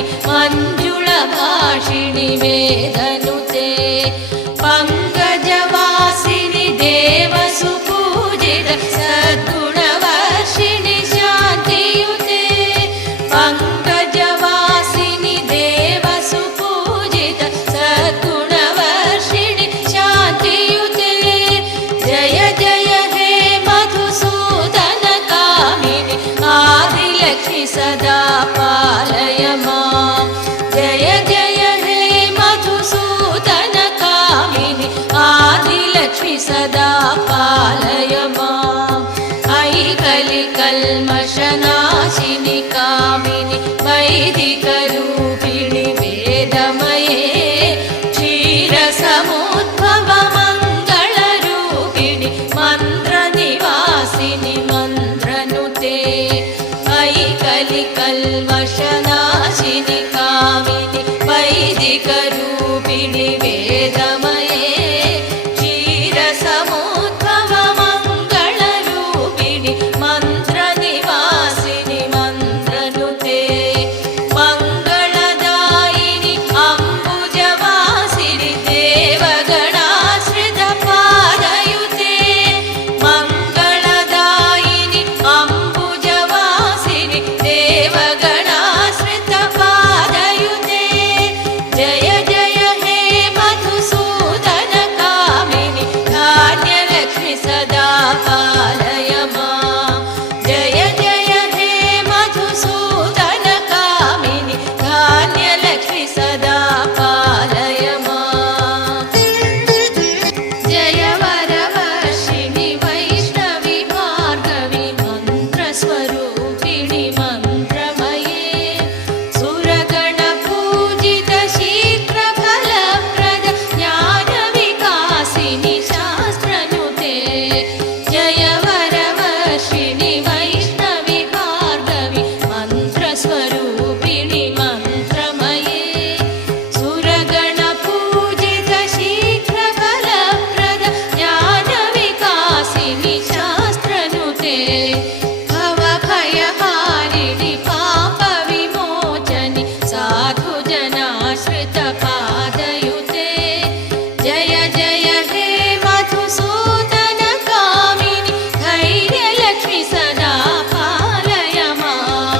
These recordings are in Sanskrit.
कामिनि मञ्जुळभाषिणि वेदनुते पङ्कजवासिनि देवसुपूजित सद्गुणवर्षिणि शान्तियुते पङ्कजवासिनि देवसुपूजित सद्गुणवर्षिणि शान्तियुते जय जय हे मधुसूदन कामिनि आदिलक्ष्मि सदा पालय मां जय जय हे मधुसूदन कामिनि आदिलक्ष्मि सदा पालय माम् अयि कलिकल्मषनाशिनि कामिनि वैदिकरूपिणि वेदमये क्षीरसमुद्भव मङ्गलरूपिणि मन्त्रनिवासिनि मन्त्रनुते अयि कलिकल्मषनाशिनि कामिनि वैदिकरूपिणि वेदमये क्षीरसमुद्भव मङ्गलरूपिणि मन्त्रनिवासिनि मन्त्रनुते मङ्गलदायिनि अम्बुजवासिनि देवगणाश्रितपादयुते मङ्गलदायिनि अम्बुजवासिनि देवगणाश्रितपादयुते जय जय हे मधुसूदन कामिनि धान्यलक्ष्मि सदा पालय मां जय जय हे मधुसूदन कामिनि धान्यलक्ष्मि सदा पालय मां जय वरवर्षिणि वैष्णवि भार्गवि मन्त्रस्वरूपिणि मन्त्रमये सुरगणपूजित शीघ्रफलप्रद ज्ञानविकासिनि शास्त्रनुते जय वरवर्षिणि वैष्णवि भार्गवि मन्त्रस्वरूपिणि मन्त्रमये सुरगणपूजित शीघ्रफलप्रद ज्ञानविकासिनि शास्त्रनुते भवभयहारिणि पापविमोचनि साधुजनाश्रितपादयुते जय जय हे मधुसूदन कामिनि धैर्यलक्ष्मि सदा पालय मां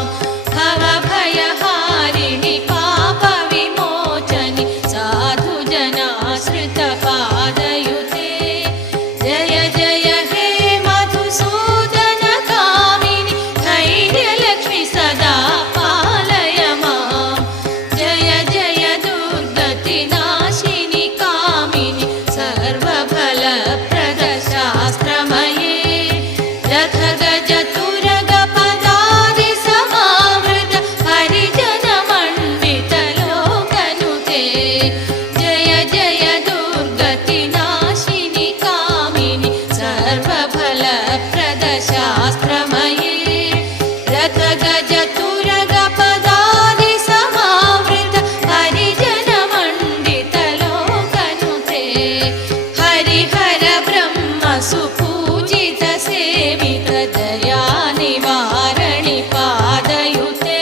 भवभयहारिणि पापविमोचनि साधुजनाश्रितपादयुते जय जय हे मधुसूदन कामिनि धैर्यलक्ष्मि सदा पालय मां जय जय दुर्गतिनाशिनि कामिनि सर्वफलप्रद शास्त्रमये रथगजतुरगपदादि समावृत हरिजनमण्डितलोकनुते जय जय दुर्गतिनाशिनि कामिनि सर्वफलप्रद शास्त्रमये रथगजतुरगपदादि समावृत हरिजनमण्डितलोकनुते हरिहर ब्रह्म सुपूजित सेवित दयानिवारणि पादयुते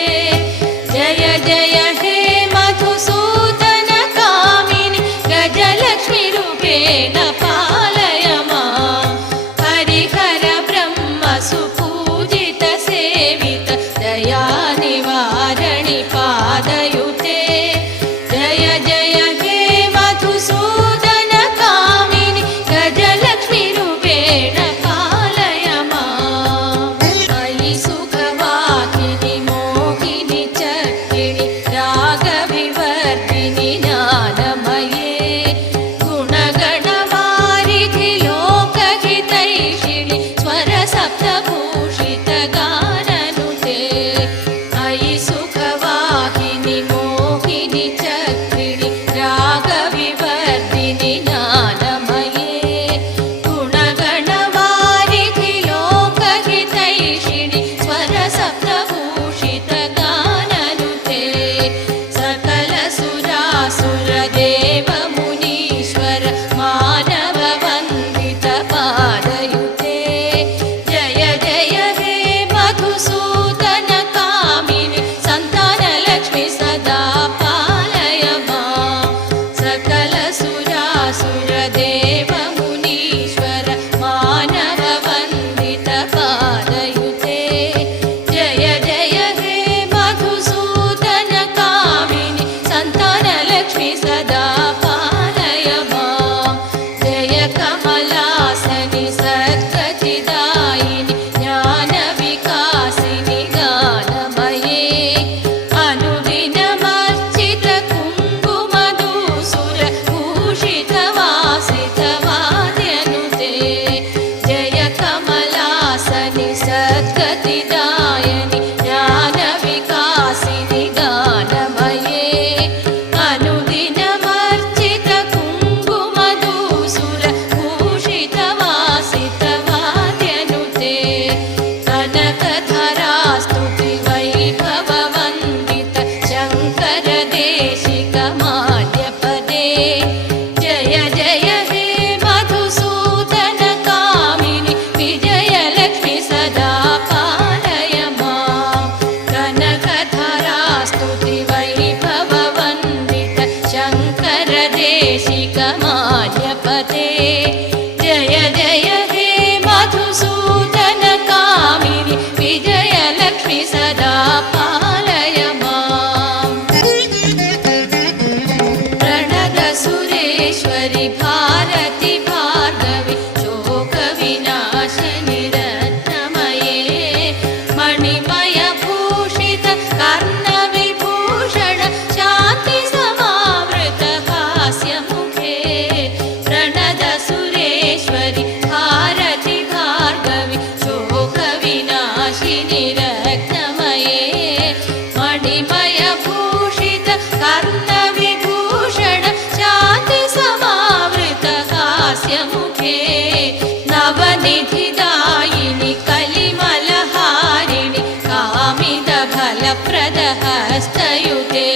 जय जय हे मधुसूदन कामिनि गजलक्ष्मि रूपेण पालय मां हरिहर ब्रह्म सुपूजित सेवित दया ज्ञानप्रदायनि ज्ञानविकासिनि गानमये अनुदिनमर्चित कुङ्कुमधूसुर भूषितवासितवाद्यनुते कनकधरास्तुति वैभववन्दित शङ्करदेशिकमाद्यपदे जय जय हे मधुसूदनकामिनि विजयलक्ष्मि सदा पालय मां कनकधरास्तुति वैभववन्दित शङ्करदेशिकमाद्यपदे जय जय हे मधुसूदनकामिनि विजयलक्ष्मि सदा पालय माम् प्रणतसुरेश्वरि भारति भार्गवि शोकविनाशिनि रत्नमये मणिमयभूषित कर्णविभूषण शान्तिसमावृत हास्यमुखे प्रणतसुरेश्वरि भारति भार्गवि शोकविनाशिनि रत्नमये मणिमयभूषित कर्णविभूषण शान्तिसमावृत हास्यमुखे नवनिधिदायिनि कलिमलहारिणि कामितफलप्रदहस्तयुते